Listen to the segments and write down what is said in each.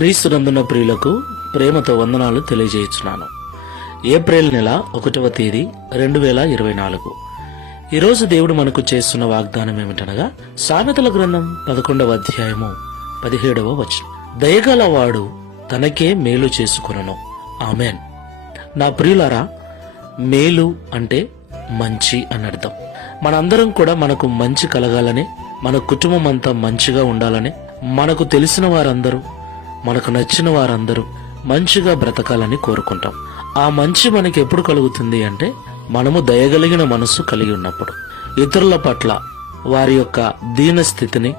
క్రీస్తునందున ప్రియులకు ప్రేమతో వందనాలు తెలియజేయుచున్నాను. ఏప్రిల్ నెల ఒకటవ తేదీ రెండు వేల ఇరవై నాలుగు. ఈరోజు దేవుడు మనకు చేస్తున్న వాగ్దానం ఏమిటనగా సామెతల గ్రంథం పదకొండవ అధ్యాయము పదిహేడవ వచనం. దయగల వాడు తనకే మేలు చేసుకునను. ఆమెన్. నా ప్రియులారా మేలు అంటే మంచి అని అర్థం మనందరం కూడా మనకు మంచి కలగాలని మన కుటుంబం అంతా మంచిగా ఉండాలని మనకు తెలిసిన వారందరూ మనకు నచ్చిన వారందరూ మంచిగా బ్రతకాలని కోరుకుంటాం. ఆ మంచి మనకి ఎప్పుడు కలుగుతుంది అంటే మనము దయగలిగిన మనస్సు కలిగి ఉన్నప్పుడు. ఇతరుల పట్ల వారి యొక్క దీన స్థితిని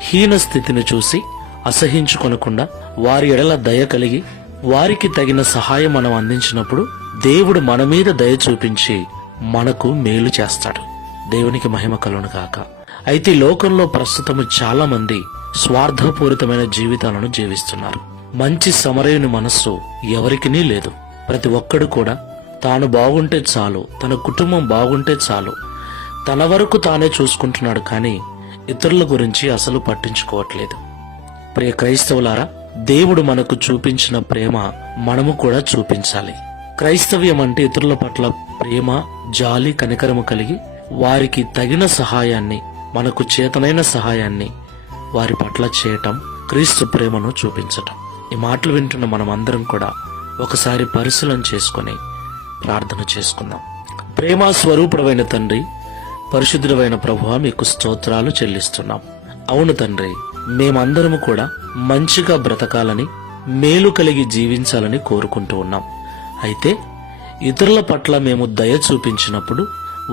హీన స్థితిని చూసి అసహించుకొనకుండా వారి ఎడల దయ కలిగి వారికి తగిన సహాయం మనం అందించినప్పుడు దేవుడు మన మీద దయ చూపించి మనకు మేలు చేస్తాడు. దేవునికి మహిమ కలును కాక అయితే లోకంలో ప్రస్తుతము చాలా మంది స్వార్థపూరితమైన జీవితాలను జీవిస్తున్నారు. మంచి సమరయుని మనస్సు ఎవరికినీ లేదు. ప్రతి ఒక్కడు కూడా తాను బాగుంటే చాలు తన కుటుంబం బాగుంటే చాలు. తన వరకు తానే చూసుకుంటున్నాడు కానీ ఇతరుల గురించి అసలు పట్టించుకోవట్లేదు. ప్రియ క్రైస్తవులారా దేవుడు మనకు చూపించిన ప్రేమ మనము కూడా చూపించాలి. క్రైస్తవ్యం అంటే ఇతరుల పట్ల ప్రేమ జాలి కనికరము కలిగి వారికి తగిన సహాయాన్ని మనకు చేతనైన సహాయాన్ని వారి పట్ల చేయటం క్రీస్తు ప్రేమను చూపించటం. ఈ మాటలు వింటున్న మనమందరం కూడా ఒకసారి పరిశీలన చేసుకొని ప్రార్థన చేసుకుందాం. ప్రేమ స్వరూపుడమైన తండ్రి పరిశుద్ధుడమైన ప్రభువ మీకు స్తోత్రాలు చెల్లిస్తున్నాం. అవును తండ్రి మేమందరము కూడా మంచిగా బ్రతకాలని మేలు కలిగి జీవించాలని కోరుకుంటూ ఉన్నాం. అయితే ఇతరుల పట్ల మేము దయ చూపించినప్పుడు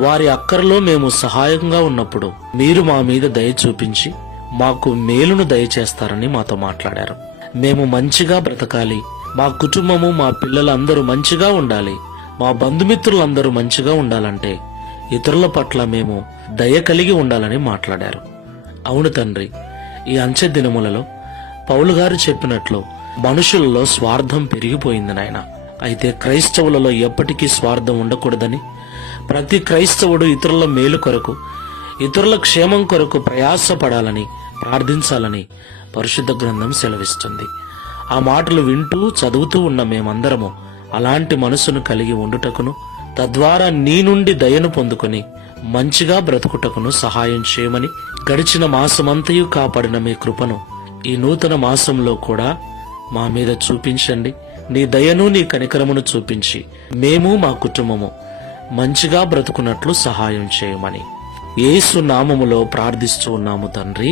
వారి అక్కరలో మేము సహాయంగా ఉన్నప్పుడు మీరు మా మీద దయ చూపించి మాకు మేలును దయచేస్తారని మాతో మాట్లాడారు. మేము మంచిగా బ్రతకాలి. మా కుటుంబము మా పిల్లలందరూ మంచిగా ఉండాలి. మా బంధుమిత్రులందరూ మంచిగా ఉండాలంటే ఇతరుల పట్ల మేము దయ కలిగి ఉండాలని మాట్లాడారు. అవును తండ్రి ఈ అంచె దినములలో పౌలు గారు చెప్పినట్లు మనుషులలో స్వార్థం పెరిగిపోయింది నాయన. అయితే క్రైస్తవులలో ఎప్పటికీ స్వార్థం ఉండకూడదని ప్రతి క్రైస్తవుడు ఇతరుల మేలు కొరకు ఇతరుల క్షేమం కొరకు ప్రయాసపడాలని ప్రార్థించాలని పరిశుద్ధ గ్రంథం సెలవిస్తుంది. ఆ మాటలు వింటూ చదువుతూ ఉన్న మేమందరము అలాంటి మనసును కలిగి ఉండుటకును తద్వారా నీ నుండి దయను పొందుకొని మంచిగా బ్రతుకుటకును సహాయం చేయమని గడిచిన మాసమంతయు కాపాడిన మీ కృపను ఈ నూతన మాసంలో కూడా మా మీద చూపించండి. నీ దయను నీ కనికరమును చూపించి మేము మా కుటుంబము మంచిగా బ్రతుకున్నట్లు సహాయం చేయమని ఏసు నామములో ప్రార్థిస్తూ ఉన్నాము తండ్రి.